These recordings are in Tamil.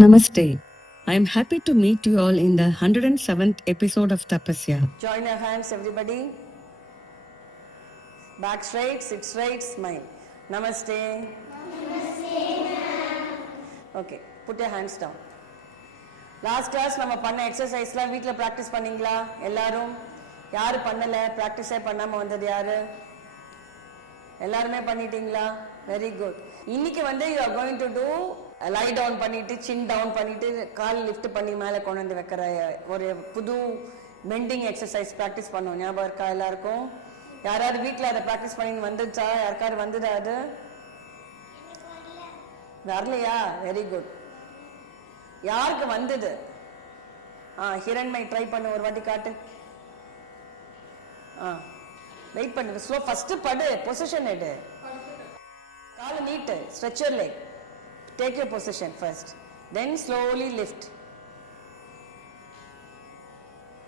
Namaste. I am happy to meet you all in the 107th episode of Tapasya. Join your hands, everybody. Back straight, sit straight, smile. Namaste. Namaste. Okay, put your hands down. Last class நம்ம பண்ண எக்ஸசைஸ்லாம் வீட்டில் ப்ராக்டிஸ் பண்ணிங்களா? எல்லாரும் யார் பண்ணலை, ப்ராக்டிஸே பண்ணாமல் வந்தது யார்? எல்லாருமே பண்ணிட்டீங்களா? Very good. இன்னைக்கு வந்து you are going to do lie down பண்ணிட்டு, சின் டவுன் பண்ணிட்டு, கால் லிஃப்ட் பண்ணி மேலே கொண்டு வந்து வைக்கிற ஒரு புது பெண்டிங் எக்ஸசைஸ் ப்ராக்டிஸ் பண்ணோம். ஞாபகம் இருக்கா எல்லாருக்கும்? யாராவது வீட்டில் அதை ப்ராக்டிஸ் பண்ணி வந்துச்சா? யாருக்காவது வந்ததா? அது வரலையா? Very good. யாருக்கு வந்தது? ஹிரண்மை ட்ரை பண்ணு, ஒரு வாட்டி காட்டு. வெயிட் பண்ணு, ஸ்லோ. ஃபர்ஸ்ட் படு, பொசிஷன் எடு, காலை நீட்டு, stretch your leg, take your position first, then slowly lift.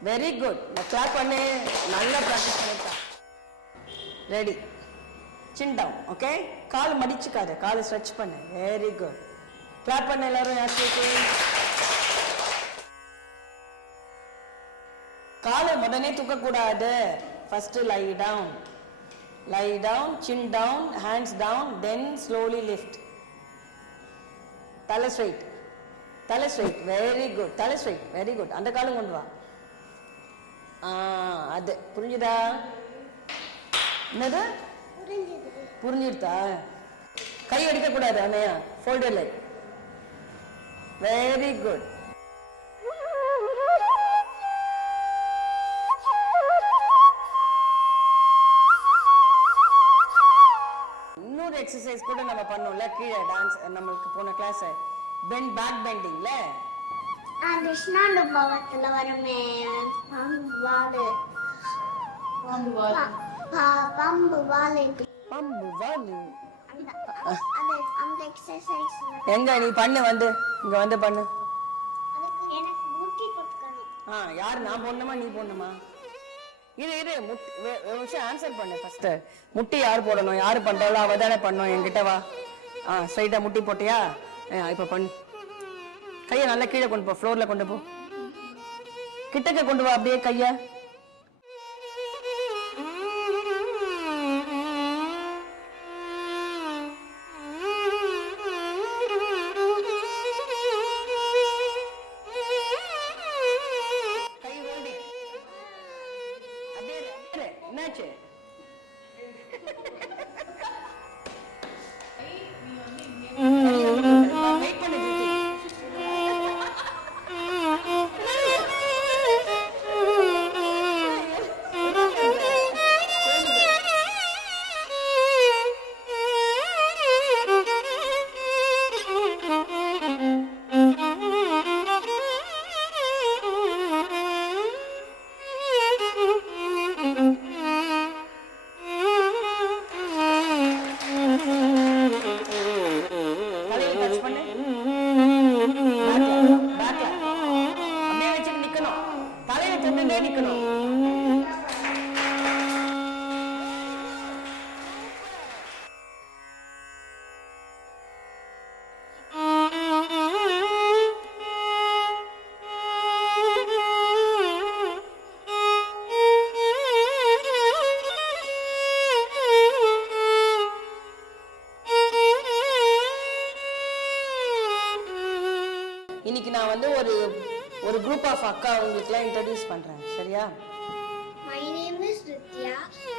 Very good. Clap பண்ணு, நல்லா ப்ராக்டிஸ் பண்ணிருக்கா. Ready, chin down. ஓகே, கால் மடிச்சுக்காது, காலை ஸ்ட்ரெச் பண்ணு. Very good. கிளாப் பண்ண எல்லாரும். யாருக்கு காலை உடனே தூக்கக்கூடாது. First lie down, lie down, chin down, hands down, then slowly lift. தலை ஸ்ட்ரைட், தலை ஸ்ட்ரைட். Very good. தலை ஸ்ட்ரைட். Very good. அந்த காலம் கொண்டு வா. அது புரிஞ்சுதா? என்னது புரிஞ்சுதா? கை அடிக்க கூடாது. அண்ணையா ஃபோல்டர் லைக். Very good. இன்னொரு எக்ஸசைஸ் கூட நம்ம பண்ணோம்ல கீழே டான்ஸ், நம்மளுக்கு போன கிளாஸ் பெண்ட், பேக் பெண்டிங்ல. கிருஷ்ணாண்டு பவத்துல வருமே பம்பு வாலு, பம்பு வாலு, பம்பு வாலு. அந்த எக்ஸசைஸ் எங்க நீ பண்ணு, வந்து இங்க வந்து பண்ணு. அதுக்கு எனக்கு முட்டி போட்டுக்கணும். யார், நான் போடணுமா நீ போடணுமா? இரு ஆன்சர் பண்ணு ஃபர்ஸ்ட். முட்டி யார் போடணும்? யாரு பண்றாளோ அவ தானே பண்ணணும். என்கிட்ட வா. ஸ்ட்ரைட்டா முட்டி போட்டியா? இப்ப பண்ணு. கையை நல்லா கீழே கொண்டு போ, ஃப்ளோர்ல கொண்டு போ. கிட்டக்க கொண்டு வா அப்படியே கைய. என்னாச்சு? வெயிட் பண்ணு ஜிதி. இன்னைக்கு நான் வந்து ஒரு குரூப் ஆஃப் அக்கா உங்களுக்குலாம் இன்ட்ரோடியூஸ் பண்றேன். சரியா? My name is Ritya.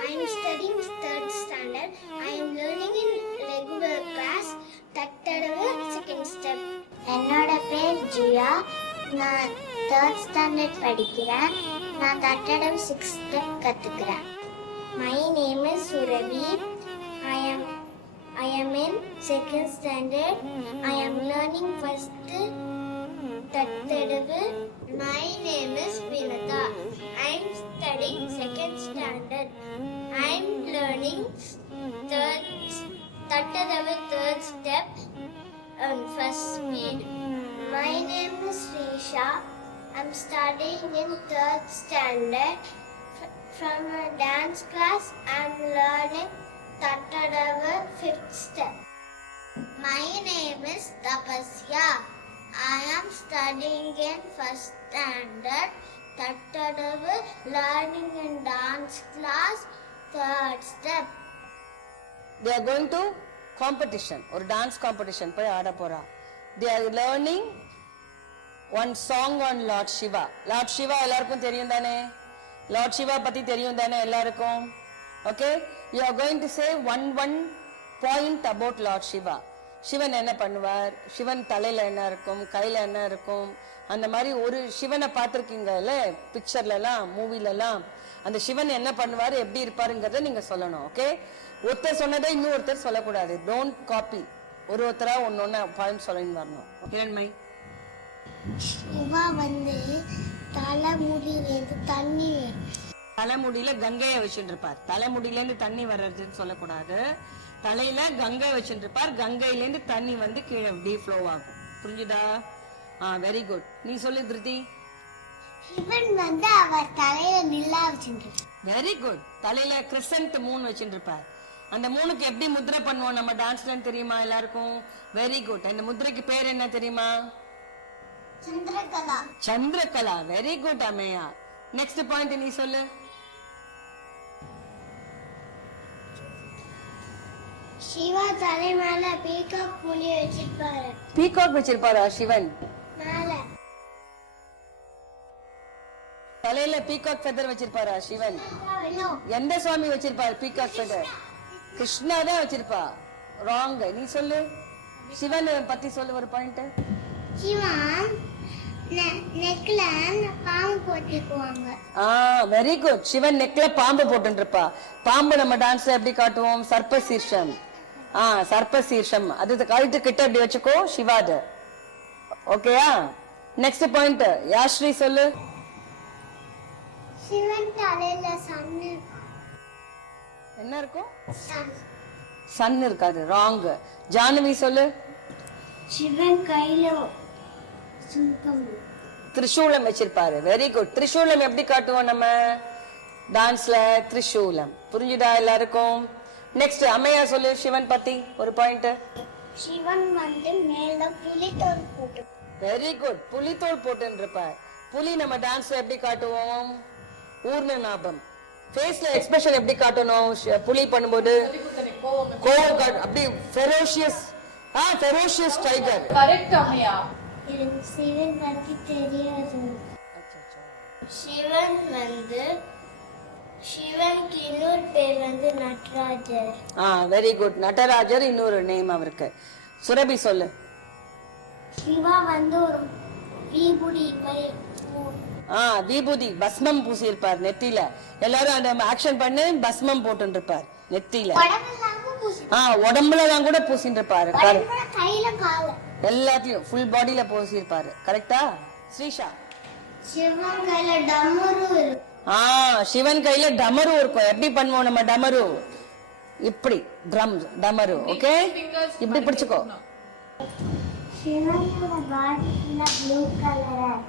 I am studying 3rd standard. I am learning in regular class. தட்டடவு செகண்ட் ஸ்டெப். என்னோட பேர் ஜியா. நான் 3rd standard படிக்கிறேன். நான் தட்டடவு 6th ஸ்டெப் கத்துக்கிறேன். My name is Suravi. I am in 2nd standard. I am learning first தட்டடவு. My name is Vinata. I am studying 2nd standard. I am learning தட்டடவு 3rd step and first speed. My name is Risha. I am studying in 3rd standard. From a dance class, I am learning தட்டடவு 5th step. My name is Tapasya. I am studying in first standard. Tattadavu learning in dance class. Third step. They are going to competition or dance competition போய் ஆட போறா. They are learning one song on Lord Shiva. Lord Shiva எல்லாருக்கும் தெரியும் தானே? Lord Shiva பத்தி தெரியும் தானே எல்லாருக்கும்? Okay, you are going to say one point about Lord Shiva. Sivan என்ன பண்ணுவார், சிவன் தலையில என்ன இருக்கும், கையில என்ன இருக்கும், அந்த மாதிரி ஒரு சிவனை பார்த்திருக்கீங்கல்ல பிக்சர்ல எல்லாம் மூவில எல்லாம், அந்த சிவன் என்ன பண்ணுவாரு எப்படி இருப்பாருங்கிறத நீங்க சொல்லணும். ஓகே, ஒருத்தர் சொன்னதை இன்னொருத்தர் சொல்லக்கூடாது. Don't copy. ஒருத்தரா ஒன்னொன்னு பாயிண்ட் சொல்லின்னு வரணும். கிரண்மை, சிவா வந்து தலைமுடியிலேருந்து தண்ணி தலைமுடியில கங்கையை வச்சுட்டு இருப்பார். தலைமுடியில இருந்து தண்ணி வர்றதுன்னு சொல்லக்கூடாது. தலையில கங்கை வச்சுட்டு இருப்பார். கங்கையில இருந்து தண்ணி வந்து கீழே அப்படியே ஃப்ளோ ஆகும். புரிஞ்சுதா? Very good. நீ சொல்லு திருதி. சிவன் வந்து அவர் தலையில நிலா வச்சுட்டு வெரி குட். தலையில கிறிசன்ட் மூன் வச்சுட்டு இருப்பார். அந்த மூணுக்கு எப்படி முத்திரை பண்ணுவோம் நம்ம டான்ஸ்ல தெரியுமா எல்லாருக்கும்? Very good. அந்த முத்திரைக்கு பேர் என்ன தெரியுமா? சந்திரகலா. சந்திரகலா. வெரி குட் அம்மையா. நெக்ஸ்ட் பாயிண்ட் நீ சொல்லு. சிவா தலை மேல பீகாக் புலி வச்சிருப்பாரு. பீகாக் வச்சிருப்பாரா சிவன்? மேல தலையில பீகாக் ஃபெதர் வச்சிருப்பாரா சிவன்? எந்த சுவாமி வச்சிருப்பாரு பீகாக் ஃபெதர்? கிருஷ்ணா தான் வச்சிருப்பா. ராங். நீ சொல்லு. சிவன் பத்தி சொல்லு ஒரு பாயிண்ட். சிவன் நெக்ல பாம்பு போட்டுக்குவாங்க. Very good. சிவன் நெக்ல பாம்பு போட்டு இருப்பா. பாம்பு நம்ம டான்ஸ்ல எப்படி காட்டுவோம்? சர்ப்ப சீர்ஷம். சர்ப்ப சீர்ஷம். அது கழுத்து கிட்ட எப்படி வச்சுக்கோ சிவாது. ஓகேயா? நெக்ஸ்ட் பாயிண்ட் யாஸ்ரீ சொல்லு. சிவன் தலையில என்ன இருக்கும்? சன் இருக்காது. ராங். ஜானவி சொல்லு. சிவன் கையில திரிசூலம் வச்சிருப்பாரு. Very good. திரிசூலம் எப்படி காட்டுவோம் நம்ம டான்ஸ்ல? திரிசூலம். புரிஞ்சுதா எல்லாருக்கும்? நெக்ஸ்ட் அம்மையா சொல்லு சிவன் பத்தி ஒரு பாயிண்ட். சிவன் வந்து மேல புலித்தோல் போட்டு. Very good. புலித்தோல் போட்டு இருப்பார். புலி நம்ம டான்ஸ்ல எப்படி காட்டுவோம்? ஊர்ண நாபம். ஃபேஸ்ல எக்ஸ்பிரஷன் எப்படி காட்டணும் புலி பண்ணும்போது? கோவம் காட்டு. அப்படி ஃபெரோஷியஸ். Ferocious tiger. கரெக்ட் அம்மையா. எனக்கு சிவன் பத்தி தெரியாது. சிவன் வந்து சிவனுக்கு இன்னொரு பேர் வந்து நடராஜர். Very good. நடராஜர் இன்னொரு நேம் அவருக்கு. சுரபி சொல்லு. சிவா வந்து ஒரு விபூதி விபூதி பஸ்மம் பூசி இருப்பார் நெத்தியில. எல்லாரும் அந்த ஆக்ஷன் பண்ணு. பஸ்மம் போட்டு இருப்பார் நெத்தியில. உடம்புல எல்லாம் கூட பூசிட்டு இருப்பாரு. கையில கால எல்லாத்தையும் ஃபுல் பாடியில பூசி இருப்பாரு. கரெக்டா ஸ்ரீஷா? சிவன் கையில டமரு இருக்கு. சிவன் கையில டமரு இருக்கும். எப்படி பண்ணுவோம் நம்ம டமரு? இப்படி ட்ரம் டமரு. ஓகே, இப்படி பிடிச்சுக்கோ. சிவனோட பாடியில ப்ளூ கலர்.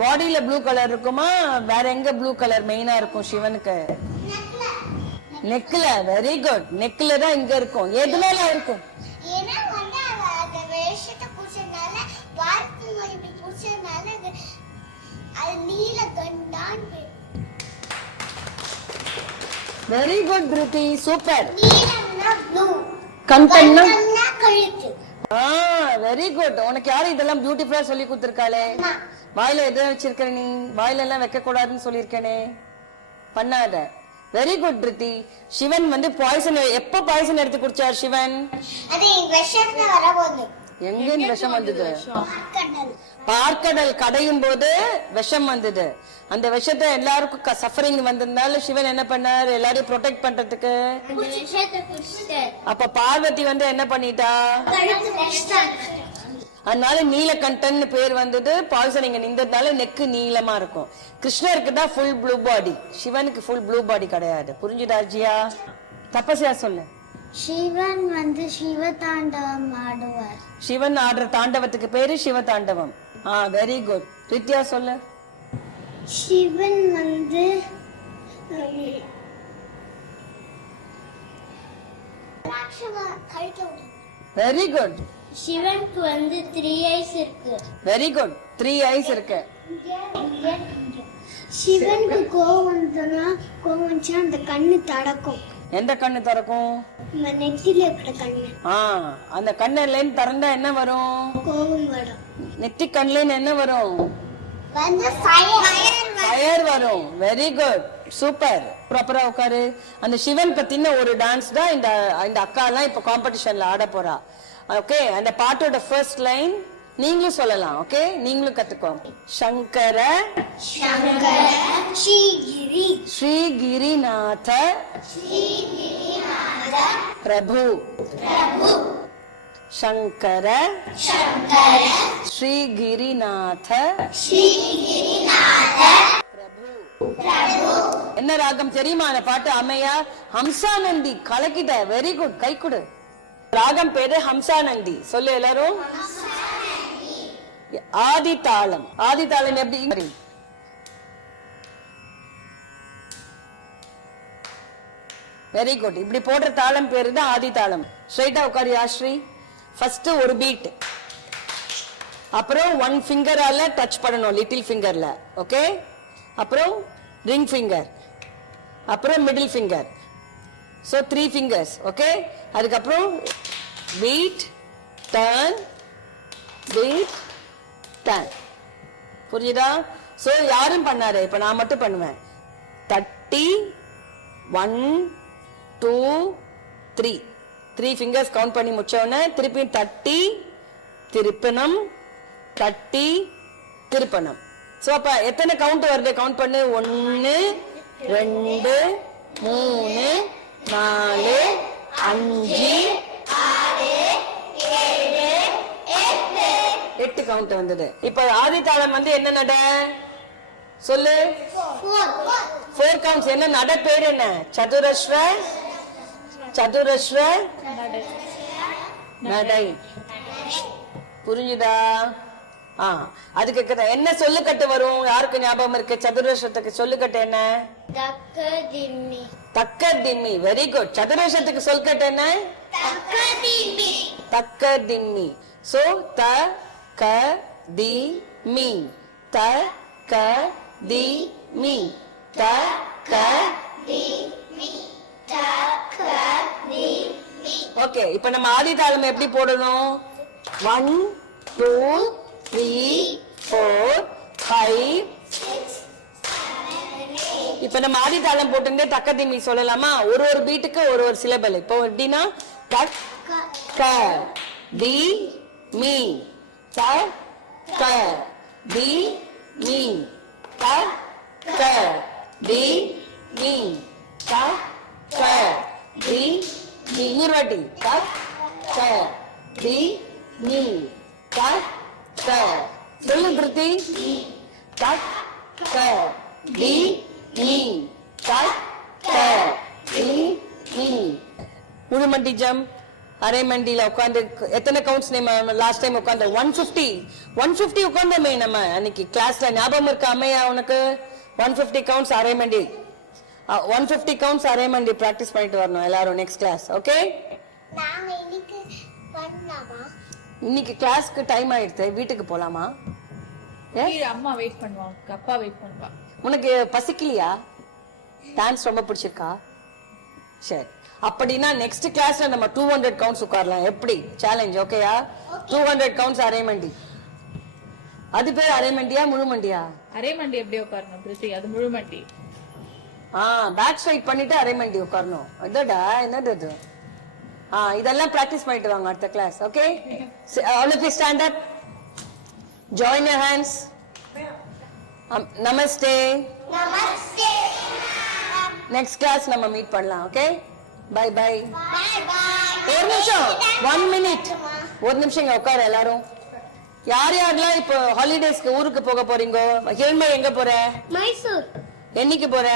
பாடியில ப்ளூ கலர் இருக்குமா? வேற எங்க ப்ளூ கலர் மெயினா இருக்கும் சிவனுக்கு? நெக்ல. Very good. நெக்ல தான் இங்க இருக்கும். எதுனால இருக்கும்? ஏன்னா வந்து அந்த வேஷத்தை பூசனால வார்த்தை மொழி பூசனால அது நீல கண்டான். வெரி குட் திருதி. சூப்பர். நீலம்னா ப்ளூ, கண்டன்னா கழுத்து. Very good. உனக்கு யாரு இதெல்லாம் பியூட்டிஃபுல்லா சொல்லி கொடுத்திருக்காளே? வாயில எதை வச்சிருக்க நீ? வாயில எல்லாம் வைக்க கூடாதுன்னு சொல்லியிருக்கேனே. பண்ணாத. வெரி குட் திருதி. சிவன் வந்து பாய்சன் எப்ப பாய்சன் எடுத்து குடிச்சார் சிவன்? அது விஷத்துல வரபோது. எங்க விஷம் வந்தது? பார்க்கடல் கடையும் போது விஷம் வந்தது. அந்த விஷத்தை எல்லாருக்கும் சஃபரிங் வந்ததுனால சிவன் என்ன பண்ணார்? எல்லாரையும் ப்ரொடெக்ட் பண்றதுக்கு. அப்ப பார்வதி வந்து என்ன பண்ணிட்டா? அதனால நீலகண்டன் பேர் வந்தது. பாய்சன் இங்க நின்றதுனால நெக்கு நீளமா இருக்கும். கிருஷ்ணருக்கு தான் ஃபுல் ப்ளூ பாடி. சிவனுக்கு ஃபுல் ப்ளூ பாடி கிடையாது. புரிஞ்சுதா ஜியா? தபஸ்யா சொல்லு. சிவன் வந்து சிவதாண்டவம் ஆடுவார். சிவன் ஆடுற தாண்டவத்துக்கு பேரு சிவதாண்டவம். Very good. ரித்யா சொல்லு. சிவன் வந்து வெரி குட். சிவனுக்கு வந்து 3 ஐஸ் இருக்கு. Very good. 3 ஐஸ் இருக்கு. சிவனுக்கு கோவம் வந்துச்சுன்னா அந்த கண்ணு தடக்கும். எந்த கண்ணு திறக்கும்? நெத்தில இருக்கிற கண்ணு. அந்த கண்ணுல இருந்து திறந்தா என்ன வரும்? கோவம் வரும். நெத்தி கண்ணுல என்ன வரும்? வந்து ஃபயர் வரும். Very good, super. ப்ராப்பரா உட்காரு. அந்த சிவன் பத்தின ஒரு டான்ஸ் தான் இந்த அக்கா எல்லாம் இப்ப காம்படிஷன்ல ஆட போறா. ஓகே, அந்த பாட்டோட ஃபர்ஸ்ட் லைன் நீங்களும் சொல்லலாம். ஓகே, நீங்களும் கத்துக்கோங்க. சங்கர ஸ்ரீகிரி ஸ்ரீகிரிநாத பிரபு. சங்கர ஸ்ரீகிரிநாத பிரபு. என்ன ராகம் தெரியுமா அந்த பாட்டு? அம்மையா ஹம்சானந்தி. கலக்கிட்ட. வெரி குட், கை கொடு. ராகம் பேரு ஹம்சானந்தி. சொல்லு எல்லாரும். ஆதி தாளம். ஆதி தாளம் எப்படி? Very good. இப்படி போடுற தாளம் பேரு தான் ஆதி தாளம். ஸ்ட்ரைட்டா உட்காரு ஆஸ்ரீ. ஃபர்ஸ்ட் ஒரு பீட், அப்புறம் 1 ஃபிங்கரால டச் பண்ணணும், லிட்டில் ஃபிங்கர்ல. ஓகே, அப்புறம் ரிங் ஃபிங்கர், அப்புறம் middle finger. So 3 fingers. Okay, அதுக்கப்புறம் பீட், டர்ன், பீட், டர்ன். புரியுதா? சோ யாரும் பண்ணாரு, இப்ப நான் மட்டும் பண்ணுவேன். 30 1 2 3 3 ஃபிங்கர்ஸ் கவுண்ட் பண்ணி முடிச்சவன திருப்பி 30 திருப்பணம், 30 திருப்பணம். சோ அப்ப எத்தனை கவுண்ட் வருது? கவுண்ட் பண்ணு. 1 2 3 4 5 8 கவுண்ட் வந்தது. இப்ப ஆதி தாளம் வந்து என்ன நட சொல்லு? 4 கவுண்ட்ஸ். என்ன நட பேர்? என்ன? சதுரஸ்ர நடை. புரிஞ்சுதா? அதுக்கு என்ன சொல்லுக்கட்டு வரும்? யாருக்கு ஞாபகம் இருக்கு? சதுரஸ்ரத்துக்கு சொல்லுக்கட்டு என்ன? தக்க திம்மி. Very good. சதுரஸ்ரத்துக்கு சொல்லுக்கட்டு என்ன? தக்க திம்மி. சோ த க தி மீ, த க தி மீ, த க தி மீ, த க தி மீ. ஓகே, இப்போ நம்ம ஆதி தாளம் எப்படி போடணும்? 1 2 3 4 5 6 7 8. இப்போ நம்ம ஆதி தாளம் போட்டுட்டே தக்க திம்மி சொல்லலாமா? ஒரு பீட்டுக்கு ஒரு சிலபல். இப்போ எப்படின்னா தக் க தி மீ, த க தி மீ, த க தி மீ, த க தி மீ. இன்னொரு வாட்டி. த க தி மீ, த க. சொல்லு கிருத்தி. த க தி மீ, த க தி மீ. முழுமண்டி ஜம்ப், அரை மண்டியில உட்காந்து எத்தனை கவுண்ட்ஸ் நம்ம லாஸ்ட் டைம் உட்காந்து? 150 உட்காந்தமே நம்ம அன்னைக்கு கிளாஸ்ல. ஞாபகம் இருக்கா அம்மையா உனக்கு? 150 கவுண்ட்ஸ் அரை மண்டி. 150 கவுண்ட்ஸ் அரை மண்டி பிராக்டிஸ் பண்ணிட்டு வரணும் எல்லாரும் நெக்ஸ்ட் கிளாஸ். ஓகே, இன்னைக்கு கிளாஸ்க்கு டைம் ஆயிடுச்சு, வீட்டுக்கு போலாமா? அம்மா வெயிட் பண்ணுவாங்க, அப்பா வெயிட் பண்ணுவா. உனக்கு பசிக்கலையா? டான்ஸ் ரொம்ப பிடிச்சிருக்கா? சரி, அப்படின்னா நெக்ஸ்ட் கிளாஸ்ல நம்ம 200 கவுண்ட்ஸ் உட்காரலாம். எப்படி? சேலஞ்ச். ஓகேயா? 200 கவுண்ட்ஸ் அரைமண்டி. அது பேர் அரைமண்டியா முழுமண்டியா? அரைமண்டி எப்படி உட்காரணும் பிரித்தி? அது முழுமண்டி. பேக் ஸ்ட்ரைட் பண்ணிட்டு அரைமண்டி உட்காரணும். இதடா என்னது இது? இதெல்லாம் பிராக்டிஸ் பண்ணிட்டு வாங்க அடுத்த class. Okay, all of you stand up, join your hands. Namaste. Namaste. Next class நம்ம மீட் பண்ணலாம். Okay, bye bye. Bye bye. ஒரு நிமிஷம், 1 minute. ஒரு நிமிஷம் இங்க உட்கார எல்லாரும். யார் யாரெல்லாம் இப்போ ஹாலிடேஸ்க்கு ஊருக்கு போக போறீங்க? ஹேமா எங்க போற? மைசூர். என்னைக்கு போற?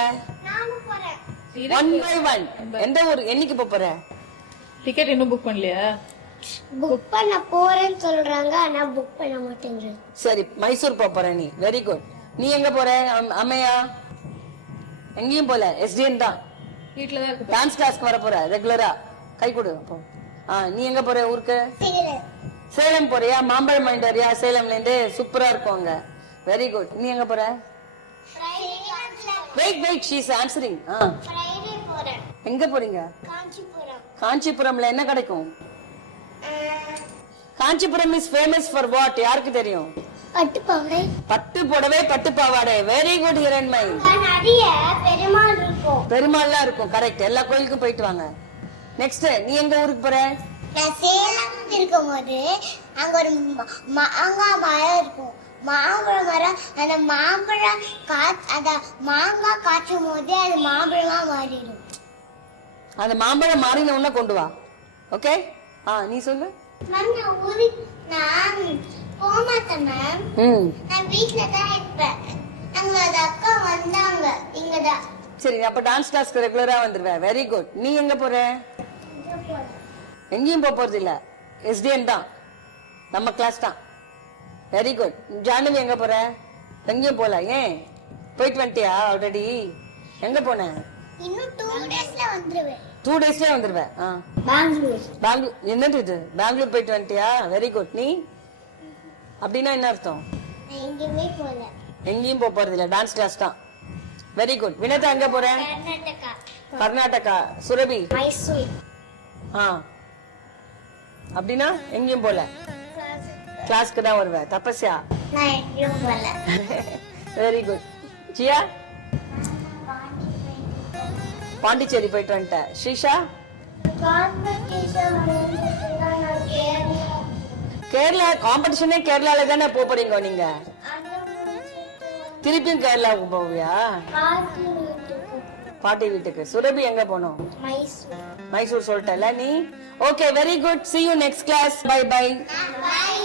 நானும் போறேன். 1 by 1. எந்த ஊர்? என்னைக்கு போற? டிக்கெட் இன்னும் புக் பண்ணலையா? புக் பண்ண போறேன்னு சொல்றாங்க, ஆனா புக் பண்ண மாட்டேங்கிறேன். சரி, மைசூர் போற நீ. Very good. நீ எங்க போற அம்மையா? எங்கேயும் போல, எஸ்டிஎன் தான். வீட்ல தான் இருக்கு. டான்ஸ் கிளாஸ்க்கு வர போற ரெகுலரா. கை கொடு அப்போ. நீ எங்க போற ஊருக்கு? சேலம் போறியா? மாம்பழம் வாங்கிட்டு வரியா சேலம்ல இருந்து? சூப்பரா இருக்கும் அங்க. Very good. நீ எங்க போற? Wait she is answering. Friday போறேன். எங்க போறீங்க? காஞ்சிபுரம். காஞ்சிபுரம்ல என்ன கிடைக்கும்? Kanchipuram is famous for what? யாருக்கு தெரியும்? பட்டு பாவாடை. பட்டு புடவை, பட்டு பாவாடை. Very good here my. நிறைய பெருமாள் இருக்கும். பெருமாள்லாம் இருக்கும். கரெக்ட். எல்லா கோயிலுக்கும் போயிட்டு வாங்க. நெக்ஸ்ட் நீ எங்க ஊருக்கு போற? நான் சேலம் இருக்கும்போது அங்க ஒரு மாங்காய் மரம் இருக்கும். மாம்பழம் மரம். அந்த மாம்பழம் அந்த மாங்காய் காய்ச்சும் போது அது மாம்பழமா மாறிடும். அந்த மாம்பழம் மாறின உடனே கொண்டு வா. ஓகே? நீ சொல்லு. மேம் நான் ஊருக்கு நான் போக மாட்டேன் மேம். நான் வீட்ல தான் இருப்பேன். அங்க அந்த அக்கா வந்தாங்க இங்கதான். சரி, அப்ப டான்ஸ் கிளாஸ்க்கு ரெகுலரா வந்துருவேன். Very good. நீ எங்க போற? எங்கேயும் போறது இல்ல. எஸ்டிஎன் தான். நம்ம கிளாஸ் தான். Very good. ஜானவி எங்க போற? எங்கேயும் போல. ஏன்? போயிட்டு வந்துட்டியா ஆல்ரெடி? எங்க போன? இன்னும் 2 டேஸ்ல வந்துருவேன். 2 டேஸ்லயே வந்துருவேன். பெங்களூர். என்னது இது? பெங்களூர் போயிட்டு வந்துட்டியா? Very good. நீ அப்படின்னா என்ன அர்த்தம்? நான் எங்கேயுமே போல. எங்கேயும் போறது இல்ல. டான்ஸ் கிளாஸ் தான். Very good. வினதா எங்க போற? கர்நாடகா. கர்நாடகா. சுரபி? மைசூர். அப்படின்னா எங்கேயும் போல. கிளாஸ்க்கு தான் வருவேன். தபஸ்யா? நான் எங்கேயும் போல. Very good. ஜியா? பாண்டிச்சேரி போயிட்டு வந்துட்டேன். ஸ்ரீஷா? கேரளா காம்படிஷனே கேரளால தானே போறீங்க நீங்க? திருப்பியும் கேரளாவுக்கு போவியா? பாட்டி வீட்டுக்கு. சுரபி எங்க போனோம்? மைசூர். மைசூர் சொல்லிட்டல நீ. Okay, very good. see you next class. bye bye. Bye.